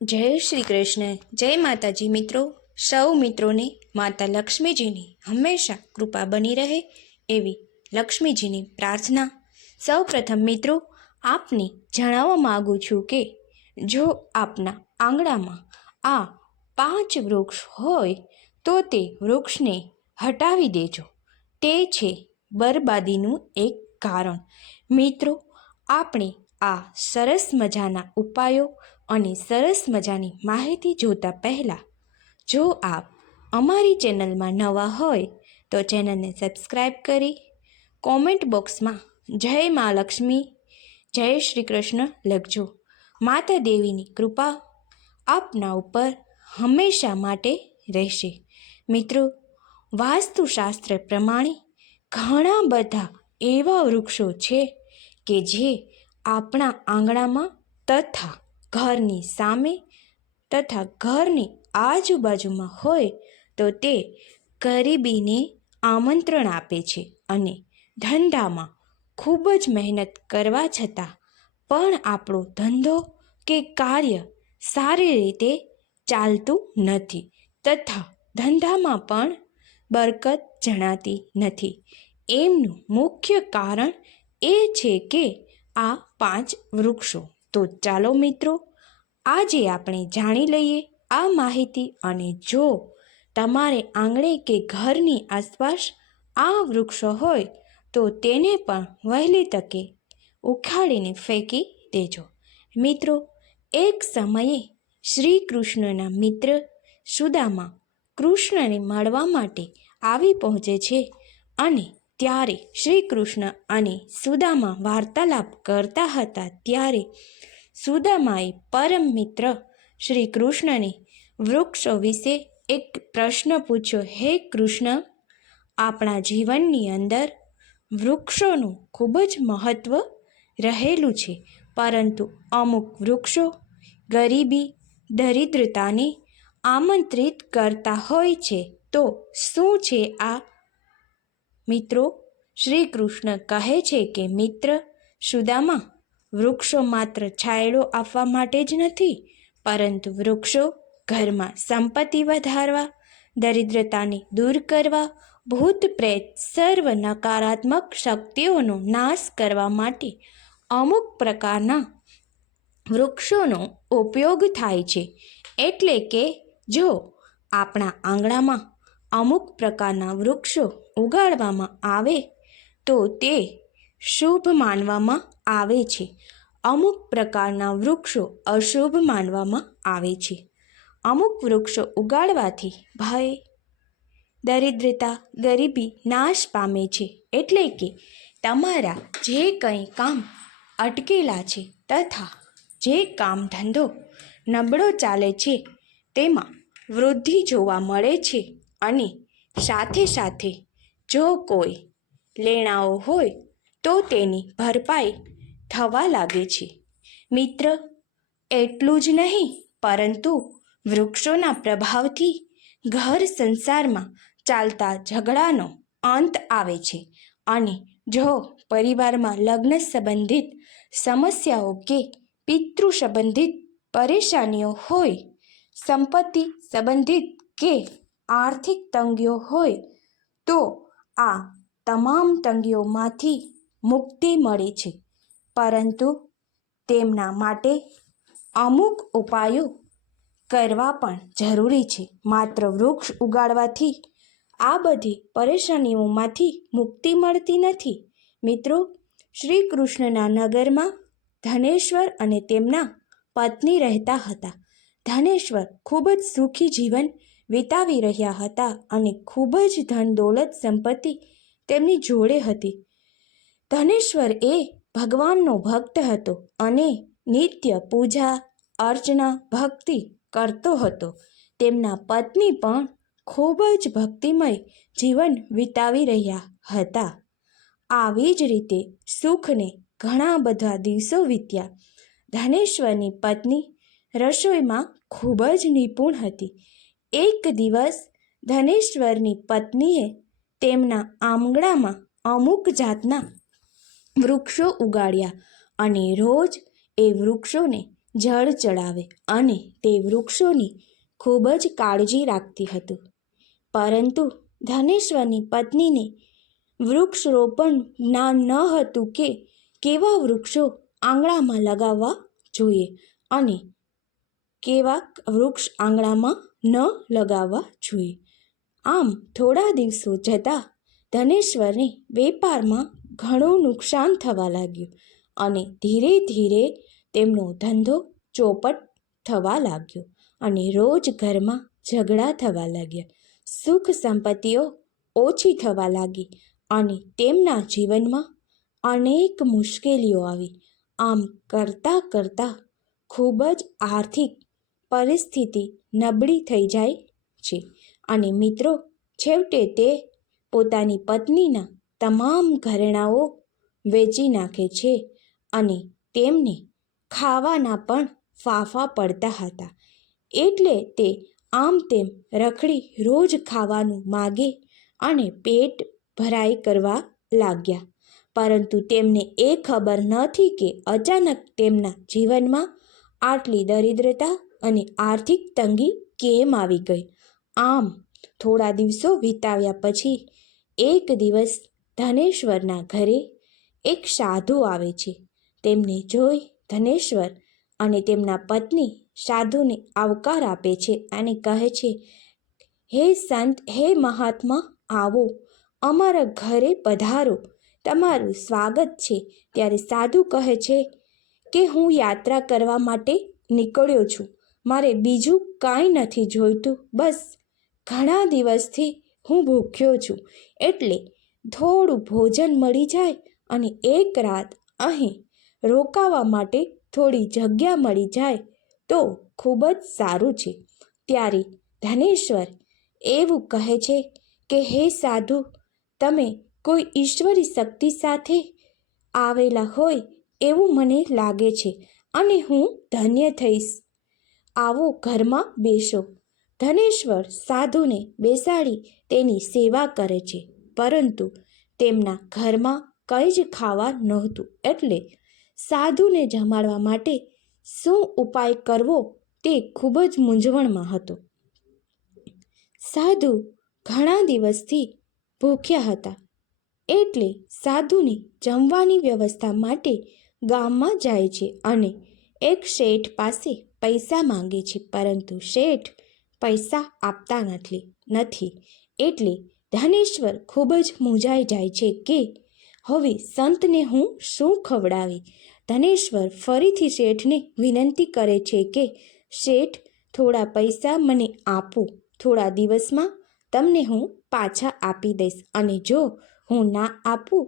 જય શ્રી કૃષ્ણ. જય માતાજી મિત્રો. સૌ મિત્રોને માતા લક્ષ્મીજીની હંમેશા કૃપા બની રહે એવી લક્ષ્મીજીની પ્રાર્થના. સૌ પ્રથમ મિત્રો, આપને જણાવવા માગું છું કે જો આપના આંગણામાં આ 5 વૃક્ષ હોય તો તે વૃક્ષને હટાવી દેજો. તે છે બરબાદીનું એક કારણ. મિત્રો, આપણે આ સરસ મજાના ઉપાયો અને સરસ મજાની માહિતી જોતા પહેલાં, જો આપ અમારી ચેનલમાં નવા હોય તો ચેનલને સબસ્ક્રાઈબ કરી કોમેન્ટ બોક્સમાં જય મા લક્ષ્મી, જય શ્રી કૃષ્ણ લખજો. માતા દેવીની કૃપા આપના ઉપર હંમેશા માટે રહેશે. મિત્રો, વાસ્તુશાસ્ત્ર પ્રમાણે ઘણા બધા એવા વૃક્ષો છે કે જે આપણા આંગણામાં તથા ઘરની સામે તથા ઘરની આજુબાજુમાં હોય તો તે ગરીબીને આમંત્રણ આપે છે અને ધંધામાં ખૂબ જ મહેનત કરવા છતાં પણ આપણો ધંધો કે કાર્ય સારી રીતે ચાલતું નથી તથા ધંધામાં પણ બરકત જણાતી નથી. એમનું મુખ્ય કારણ એ છે કે આ 5 વૃક્ષો. તો ચાલો મિત્રો, આજે આપણે જાણી લઈએ આ માહિતી. અને જો તમારે આંગણે કે ઘરની આસપાસ આ વૃક્ષો હોય તો તેને પણ વહેલી તકે ઉખાડીને ફેંકી દેજો. મિત્રો, એક સમયે શ્રી કૃષ્ણના મિત્ર સુદામા કૃષ્ણને મળવા માટે આવી પહોંચે છે અને ત્યારે શ્રી કૃષ્ણ અને સુદામા વાર્તાલાપ કરતા હતા. ત્યારે સુદામાએ પરમ મિત્ર શ્રી કૃષ્ણને વૃક્ષો વિશે એક પ્રશ્ન પૂછ્યો. હે કૃષ્ણ, આપણા જીવનની અંદર વૃક્ષોનું ખૂબ જ મહત્ત્વ રહેલું છે, પરંતુ અમુક વૃક્ષો ગરીબી, દરિદ્રતાને આમંત્રિત કરતા હોય છે. તો શું છે આ? મિત્રો, શ્રી કૃષ્ણ કહે છે કે મિત્ર સુદામા, વૃક્ષો માત્ર છાંયડો આપવા માટે જ નથી, પરંતુ વૃક્ષો ઘરમાં સંપત્તિ વધારવા, દરિદ્રતાને દૂર કરવા, ભૂત પ્રેત સર્વ નકારાત્મક શક્તિઓનો નાશ કરવા માટે અમુક પ્રકારના વૃક્ષોનો ઉપયોગ થાય છે. એટલે કે જો આપણા આંગણામાં અમુક પ્રકારના વૃક્ષો ઉગાડવામાં આવે તો તે શુભ માનવામાં આવે છે. અમુક પ્રકારના વૃક્ષો અશુભ માનવામાં આવે છે. અમુક વૃક્ષો ઉગાડવાથી ભય, દરિદ્રતા, ગરીબી નાશ પામે છે. એટલે કે તમારા જે કંઈ કામ અટકેલા છે તથા જે કામ ધંધો નબળો ચાલે છે તેમાં વૃદ્ધિ જોવા મળે છે અને સાથે સાથે જો કોઈ લેણાઓ હોય તો તેની ભરપાઈ થવા લાગે છે. મિત્ર, એટલું જ નહીં, પરંતુ વૃક્ષોના પ્રભાવથી ઘર સંસારમાં ચાલતા ઝઘડાનો અંત આવે છે. અને જો પરિવારમાં લગ્ન સંબંધિત સમસ્યાઓ કે પિતૃ સંબંધિત પરેશાનીઓ હોય, સંપત્તિ સંબંધિત કે આર્થિક તંગીઓ હોય તો આ તમામ તંગીઓમાંથી મુક્તિ મળે છે. પરંતુ તેમના માટે અમુક ઉપાયો કરવા પણ જરૂરી છે. માત્ર વૃક્ષ ઉગાડવાથી આ બધી પરેશાનીઓમાંથી મુક્તિ મળતી નથી. મિત્રો, શ્રી કૃષ્ણના નગરમાં ધનેશ્વર અને તેમના પત્ની રહેતા હતા. ધનેશ્વર ખૂબ જ સુખી જીવન વિતાવી રહ્યા હતા અને ખૂબ જ ધન દોલત સંપત્તિ તેમની જોડે હતી. ધનેશ્વર એ ભગવાનનો ભક્ત હતો અને નિત્ય પૂજા અર્ચના ભક્તિ કરતો હતો. તેમના પત્ની પણ ખૂબ જ ભક્તિમય જીવન વિતાવી રહ્યા હતા. આવી જ રીતે સુખને ઘણા બધા દિવસો વીત્યા. ધનેશ્વરની પત્ની રસોઈમાં ખૂબ જ નિપુણ હતી. એક દિવસ ધનેશ્વરની પત્નીએ તેમના આંગણામાં અમુક જાતના વૃક્ષો ઉગાડ્યા અને રોજ એ વૃક્ષોને જળ ચડાવે અને તે વૃક્ષોની ખૂબ જ કાળજી રાખતી હતી. પરંતુ ધનેશ્વરની પત્નીને વૃક્ષરોપણ જ્ઞાન ન હતું કે કેવા વૃક્ષો આંગણામાં લગાવવા જોઈએ અને કેવા વૃક્ષ આંગણામાં ન લગાવવા જોઈએ. આમ થોડા દિવસો જતાં ધનેશ્વરને વેપારમાં ઘણું નુકસાન થવા લાગ્યું અને ધીરે ધીરે તેમનો ધંધો ચોપટ થવા લાગ્યો અને રોજ ઘરમાં ઝઘડા થવા લાગ્યા. સુખ સંપત્તિઓ ઓછી થવા લાગી અને તેમના જીવનમાં અનેક મુશ્કેલીઓ આવી. આમ કરતાં કરતાં ખૂબ જ આર્થિક પરિસ્થિતિ નબળી થઈ જાય છે અને મિત્રો, છેવટે તે પોતાની પત્નીના તમામ ઘરેણાઓ વેચી નાખે છે અને તેમને ખાવાના પણ ફાંફા પડતા હતા. એટલે તે આમ તેમ રખડી રોજ ખાવાનું માગે અને પેટ ભરાઈ કરવા લાગ્યા. પરંતુ તેમને એ ખબર નથી કે અચાનક તેમના જીવનમાં આટલી દરિદ્રતા અને આર્થિક તંગી કેમ આવી ગઈ. આમ થોડા દિવસો વિતાવ્યા પછી એક દિવસ ધનેશ્વરના ઘરે એક સાધુ આવે છે. તેમને જોઈ ધનેશ્વર અને તેમના પત્ની સાધુને આવકાર આપે છે અને કહે છે, હે સંત, હે મહાત્મા, આવો, અમારા ઘરે પધારો, તમારું સ્વાગત છે. ત્યારે સાધુ કહે છે કે હું યાત્રા કરવા માટે નીકળ્યો છું. મારે બીજું કાંઈ નથી જોઈતું. બસ ઘણા દિવસથી હું ભૂખ્યો છું, એટલે થોડું ભોજન મળી જાય અને એક રાત અહીં રોકાવા માટે થોડી જગ્યા મળી જાય તો ખૂબ જ સારું છે. ત્યારે ધનેશ્વર એવું કહે છે કે હે સાધુ, તમે કોઈ ઈશ્વરી શક્તિ સાથે આવેલા હોય એવું મને લાગે છે અને હું ધન્ય થઈશ. આવો, ઘરમાં બેસો. ધનેશ્વર સાધુને બેસાડી તેની સેવા કરે છે. પરંતુ તેમના ઘરમાં કંઈ જ ખાવા નહોતું, એટલે સાધુને જમાડવા માટે શું ઉપાય કરવો તે ખૂબ જ મૂંઝવણમાં હતો. સાધુ ઘણા દિવસથી ભૂખ્યા હતા, એટલે સાધુને જમવાની વ્યવસ્થા માટે ગામમાં જાય છે અને એક શેઠ પાસે પૈસા માંગે છે. પરંતુ શેઠ પૈસા આપતા નથી. એટલે ધનેશ્વર ખૂબ જ મૂંઝાઈ જાય છે કે હવે સંતને હું શું ખવડાવી. ધનેશ્વર ફરીથી શેઠને વિનંતી કરે છે કે શેઠ, થોડા પૈસા મને આપો. થોડા દિવસમાં તમને હું પાછા આપી દઈશ અને જો હું ના આપું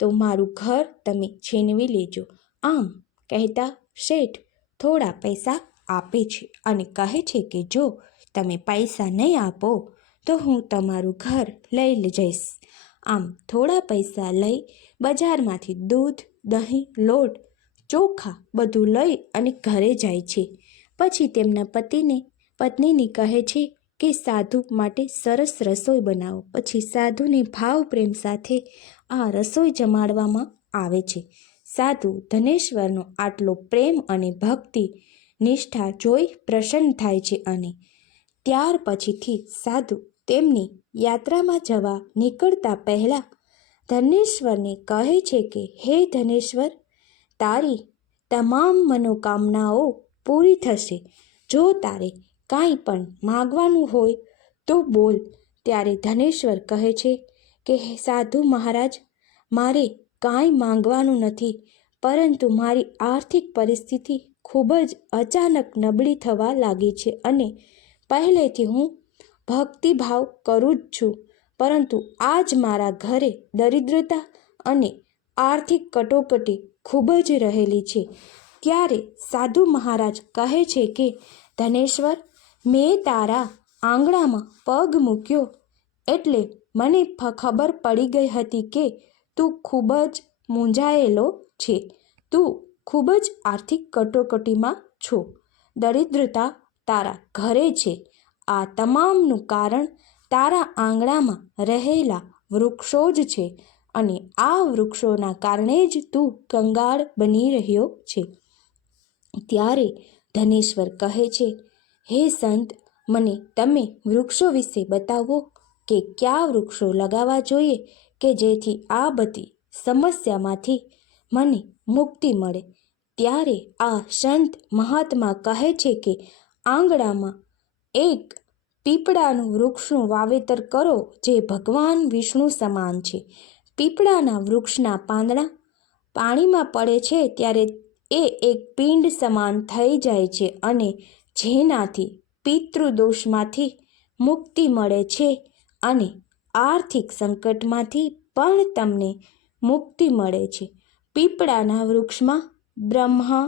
તો મારું ઘર તમે છીનવી લેજો. આમ કહેતા શેઠ થોડા પૈસા આપે છે અને કહે છે કે જો તમે પૈસા નહીં આપો તો હું તમારું ઘર લઈ જઈશ. આમ થોડા પૈસા લઈ બજારમાંથી દૂધ, દહીં, લોટ, ચોખા બધું લઈ અને ઘરે જાય છે. પછી તેમના પત્નીને કહે છે કે સાધુ માટે સરસ રસોઈ બનાવો. પછી સાધુને ભાવ પ્રેમ સાથે આ રસોઈ જમાડવામાં આવે છે. સાધુ ધનેશ્વરનો આટલો પ્રેમ અને ભક્તિ નિષ્ઠા જોઈ પ્રસન્ન થાય છે અને ત્યાર પછીથી સાધુ તેમની યાત્રામાં જવા નીકળતા પહેલાં ધનેશ્વરને કહે છે કે હે ધનેશ્વર, તારી તમામ મનોકામનાઓ પૂરી થશે. જો તારે કાંઈ પણ માગવાનું હોય તો બોલ. ત્યારે ધનેશ્વર કહે છે કે સાધુ મહારાજ, મારે કાંઈ માંગવાનું નથી, પરંતુ મારી આર્થિક પરિસ્થિતિ ખૂબ જ અચાનક નબળી થવા લાગી છે અને પહેલેથી હું ભક્તિભાવ કરું જ છું, પરંતુ આજ મારા ઘરે દરિદ્રતા અને આર્થિક કટોકટી ખૂબ જ રહેલી છે. ત્યારે સાધુ મહારાજ કહે છે કે ધનેશ્વર, મેં તારા આંગણામાં પગ મૂક્યો એટલે મને ખબર પડી ગઈ હતી કે તું ખૂબ જ મૂંઝાયેલો છે. તું ખૂબ જ આર્થિક કટોકટીમાં છો. દરિદ્રતા તારા ઘરે છે. આ તમામનું કારણ તારા આંગણામાં રહેલા વૃક્ષો જ છે અને આ વૃક્ષોના કારણે જ તું કંગાળ બની રહ્યો છે. ત્યારે ધનેશ્વર કહે છે, હે સંત, મને તમે વૃક્ષો વિશે બતાવો કે કયા વૃક્ષો લગાવવા જોઈએ કે જેથી આ બધી સમસ્યામાંથી મને મુક્તિ મળે. ત્યારે આ સંત મહાત્મા કહે છે કે આંગણામાં એક પીપળાનું વૃક્ષનું વાવેતર કરો જે ભગવાન વિષ્ણુ સમાન છે. પીપળાના વૃક્ષના પાંદડા પાણીમાં પડે છે ત્યારે એ એક પિંડ સમાન થઈ જાય છે અને જેનાથી પિતૃદોષમાંથી મુક્તિ મળે છે અને આર્થિક સંકટમાંથી પણ તમને મુક્તિ મળે છે. પીપળાના વૃક્ષમાં બ્રહ્મા,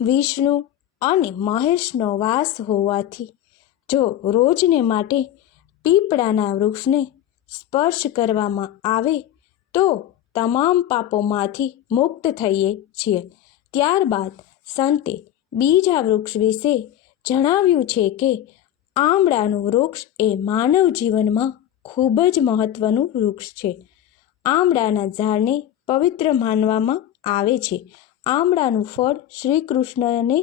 વિષ્ણુ અને મહેશનો વાસ હોવાથી જો રોજને માટે પીપળાના વૃક્ષને સ્પર્શ કરવામાં આવે તો તમામ પાપોમાંથી મુક્ત થઈએ છીએ. ત્યારબાદ સંતે બીજા વૃક્ષ વિશે જણાવ્યું છે કે આંબળાનું વૃક્ષ એ માનવ જીવનમાં ખૂબ જ મહત્વનું વૃક્ષ છે. આંબળાના ઝાડને પવિત્ર માનવામાં આવે છે. આંબળાનું ફળ શ્રી કૃષ્ણને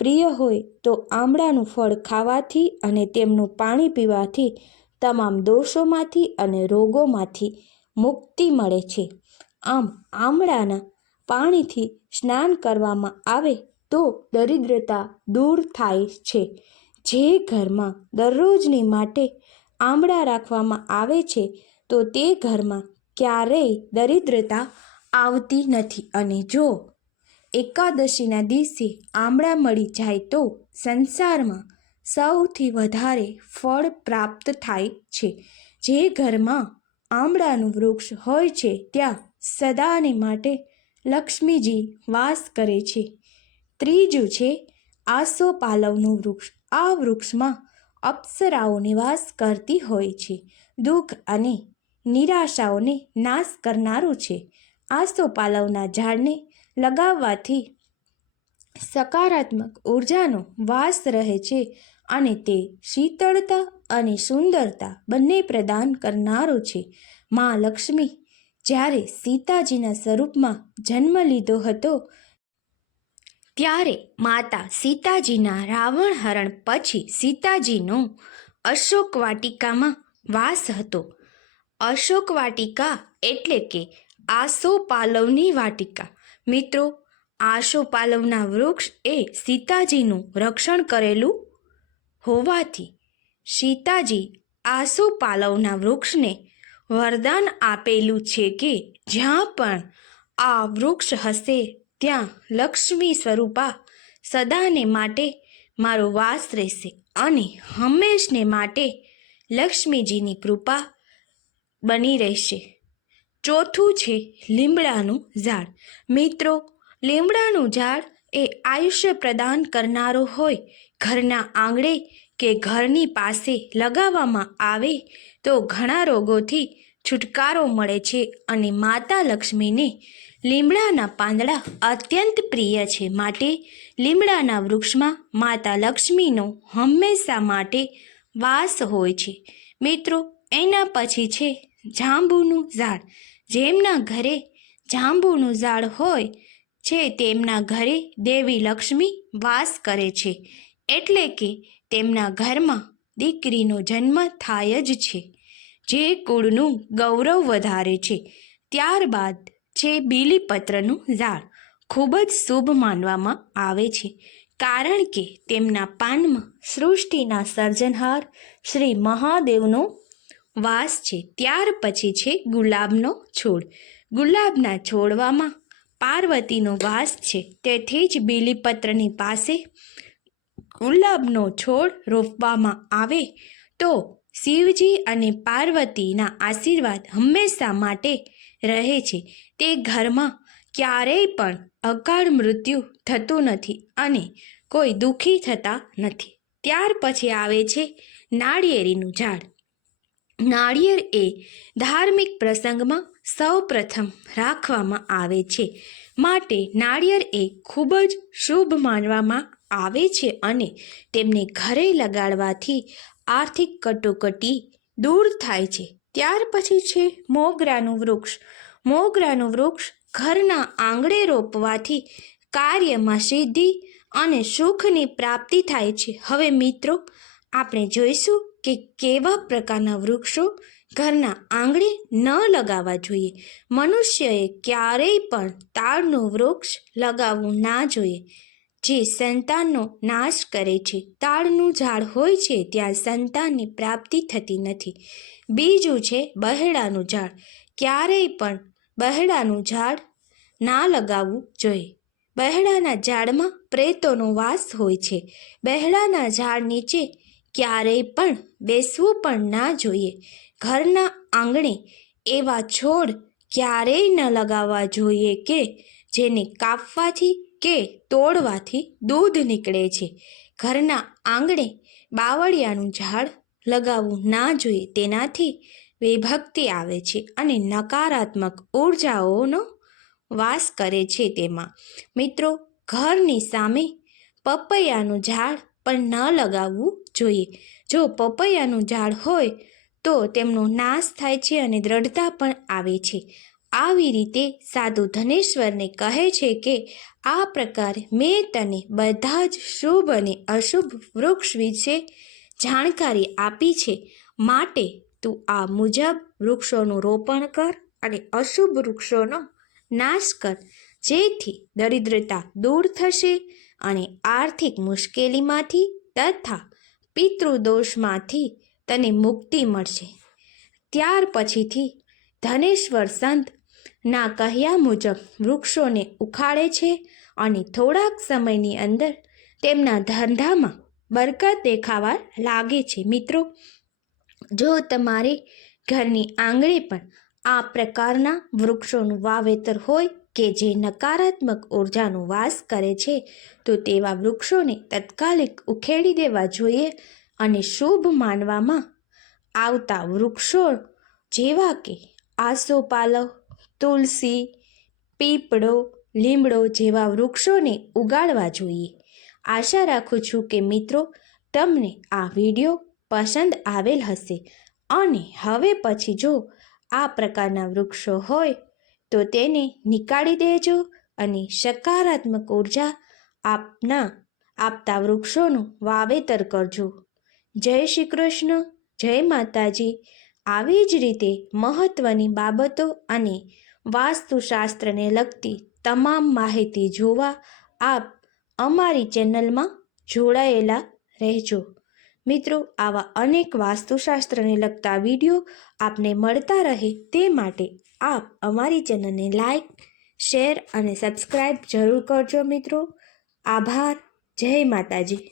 પ્રિય હોય તો આંબળાનું ફળ ખાવાથી અને તેમનું પાણી પીવાથી તમામ દોષોમાંથી અને રોગોમાંથી મુક્તિ મળે છે. આમ આંબળાના પાણીથી સ્નાન કરવામાં આવે તો દરિદ્રતા દૂર થાય છે. જે ઘરમાં દરરોજની માટે આંબળા રાખવામાં આવે છે તો તે ઘરમાં ક્યારેય દરિદ્રતા આવતી નથી. અને જો એકાદશીના દિવસે આંબળા મળી જાય તો સંસારમાં સૌથી વધારે ફળ પ્રાપ્ત થાય છે. જે ઘરમાં આંબળાનું વૃક્ષ હોય છે ત્યાં સદાને માટે લક્ષ્મીજી વાસ કરે છે. ત્રીજું છે આસોપાલવનું વૃક્ષ. આ વૃક્ષમાં અપ્સરાઓ નિવાસ કરતી હોય છે. દુઃખ અને નિરાશાઓને નાશ કરનારું છે. આસોપાલવના ઝાડને લગાવવાથી સકારાત્મક ઉર્જાનો વાસ રહે છે અને તે શીતળતા અને સુંદરતા બંને પ્રદાન કરનારો છે. મા લક્ષ્મી જ્યારે સીતાજીના સ્વરૂપમાં જન્મ લીધો હતો ત્યારે માતા સીતાજીના રાવણ હરણ પછી સીતાજીનો અશોક વાટિકામાં વાસ હતો. અશોક વાટિકા એટલે કે આસોપાલવની વાટિકા. મિત્રો, આસોપાલવના વૃક્ષ એ સીતાજીનું રક્ષણ કરેલું હોવાથી સીતાજી આસોપાલવના વૃક્ષને વરદાન આપેલું છે કે જ્યાં પણ આ વૃક્ષ હશે ત્યાં લક્ષ્મી સ્વરૂપા સદાને માટે મારો વાસ રહેશે અને હંમેશને માટે લક્ષ્મીજીની કૃપા બની રહેશે. ચોથું છે લીમડાનું ઝાડ. મિત્રો, લીમડાનું ઝાડ એ આયુષ્ય પ્રદાન કરનારો હોય. ઘરના આંગણે કે ઘરની પાસે લગાવવામાં આવે તો ઘણા રોગોથી છુટકારો મળે છે અને માતા લક્ષ્મીને લીમડાના પાંદડા અત્યંત પ્રિય છે. માટે લીમડાના વૃક્ષમાં માતા લક્ષ્મીનો હંમેશા માટે વાસ હોય છે. મિત્રો, એના પછી છે જાંબુનું ઝાડ. જેમના ઘરે જાંબુનું ઝાડ હોય છે તેમના ઘરે દેવી લક્ષ્મી વાસ કરે છે. એટલે કે તેમના ઘરમાં દીકરીનો જન્મ થાય જ છે, જે કુળનું ગૌરવ વધારે છે. ત્યારબાદ છે બીલીપત્રનું ઝાડ. ખૂબ જ શુભ માનવામાં આવે છે કારણ કે તેમના પાનમાં સૃષ્ટિના સર્જનહાર શ્રી મહાદેવનો વાસ છે. ત્યાર પછી છે ગુલાબનો છોડ. ગુલાબના છોડવામાં પાર્વતીનો વાસ છે. તેથી જ બીલીપત્રની પાસે ગુલાબનો છોડ રોપવામાં આવે તો શિવજી અને પાર્વતીના આશીર્વાદ હંમેશા માટે રહે છે. તે ઘરમાં ક્યારેય પણ અકાળ મૃત્યુ થતું નથી અને કોઈ દુઃખી થતા નથી. ત્યાર પછી આવે છે નાળિયેરીનું ઝાડ. નાળિયેર એ ધાર્મિક પ્રસંગમાં સૌ પ્રથમ રાખવામાં આવે છે. માટે નાળિયેર એ ખૂબ જ શુભ માનવામાં આવે છે અને તેમને ઘરે લગાડવાથી આર્થિક કટોકટી દૂર થાય છે. ત્યાર પછી છે મોગરાનું વૃક્ષ. મોગરાનું વૃક્ષ ઘરના આંગણે રોપવાથી કાર્યમાં સિદ્ધિ અને સુખની પ્રાપ્તિ થાય છે. હવે મિત્રો આપણે જોઈશું કે કેવા પ્રકારના વૃક્ષો ઘરના આંગણે ન લગાવવા જોઈએ. મનુષ્યએ ક્યારેય પણ તાડનું વૃક્ષ લગાવવું ના જોઈએ, જે સંતાનનો નાશ કરે છે. તાડનું ઝાડ હોય છે ત્યાં સંતાનની પ્રાપ્તિ થતી નથી. બીજું છે બહેડાનું ઝાડ. ક્યારેય પણ બહેડાનું ઝાડ ના લગાવવું જોઈએ. બહેડાના ઝાડમાં પ્રેતોનો વાસ હોય છે. બહેડાના ઝાડ નીચે ક્યારેય પણ બેસવું પણ ના જોઈએ. ઘરના આંગણે એવા છોડ ક્યારેય ન લગાવવા જોઈએ કે જેને કાપવાથી કે તોડવાથી દૂધ નીકળે છે. ઘરના આંગણે બાવળિયાનું ઝાડ લગાવવું ના જોઈએ. તેનાથી વિભક્તિ આવે છે અને નકારાત્મક ઉર્જાઓનો વાસ કરે છે તેમાં. મિત્રો ઘરની સામે પપૈયાનું ઝાડ પણ ન લગાવવું જોઈએ. જો પપૈયાનું ઝાડ હોય તો તેમનો નાશ થાય છે અને દ્રઢતા પણ આવે છે. આવી રીતે સાધુ ધનેશ્વરને કહે છે કે આ પ્રકારે મેં તને બધા જ શુભ અને અશુભ વૃક્ષ વિશે જાણકારી આપી છે, માટે તું આ મુજબ વૃક્ષોનું રોપણ કર અને અશુભ વૃક્ષોનો નાશ કર, જેથી દરિદ્રતા દૂર થશે અને આર્થિક મુશ્કેલીમાંથી તથા પિતૃદોષમાંથી તને મુક્તિ મળશે. ત્યાર પછીથી ધનેશ્વર સંત ના કહ્યા મુજબ વૃક્ષોને ઉખાડે છે અને થોડાક સમયની અંદર તેમના ધંધામાં બરકત દેખાવા લાગે છે. મિત્રો જો તમારે ઘરની આંગણે પણ આ પ્રકારના વૃક્ષોનું વાવેતર હોય કે જે નકારાત્મક ઉર્જાનો વાસ કરે છે, તો તેવા વૃક્ષોને તાત્કાલિક ઉખેડી દેવા જોઈએ અને શુભ માનવામાં આવતા વૃક્ષો જેવા કે આસોપાલવ, તુલસી, પીપળો, લીમડો જેવા વૃક્ષોને ઉગાડવા જોઈએ. આશા રાખું છું કે મિત્રો તમને આ વિડીયો પસંદ આવેલ હશે અને હવે પછી જો આ પ્રકારના વૃક્ષો હોય તો તેને નીકાળી દેજો અને સકારાત્મક ઉર્જા આપતા વૃક્ષોનું વાવેતર કરજો. જય શ્રી કૃષ્ણ, જય માતાજી. આવી જ રીતે મહત્ત્વની બાબતો અને વાસ્તુશાસ્ત્રને લગતી તમામ માહિતી જોવા આપ અમારી ચેનલમાં જોડાયેલા રહેજો. મિત્રો આવા અનેક વાસ્તુશાસ્ત્રને લગતા વિડીયો આપને મળતા રહે તે માટે આપ અમારી ચેનલને લાઈક, શેર અને સબસ્ક્રાઈબ જરૂર કરજો મિત્રો. આભાર. જય માતાજી.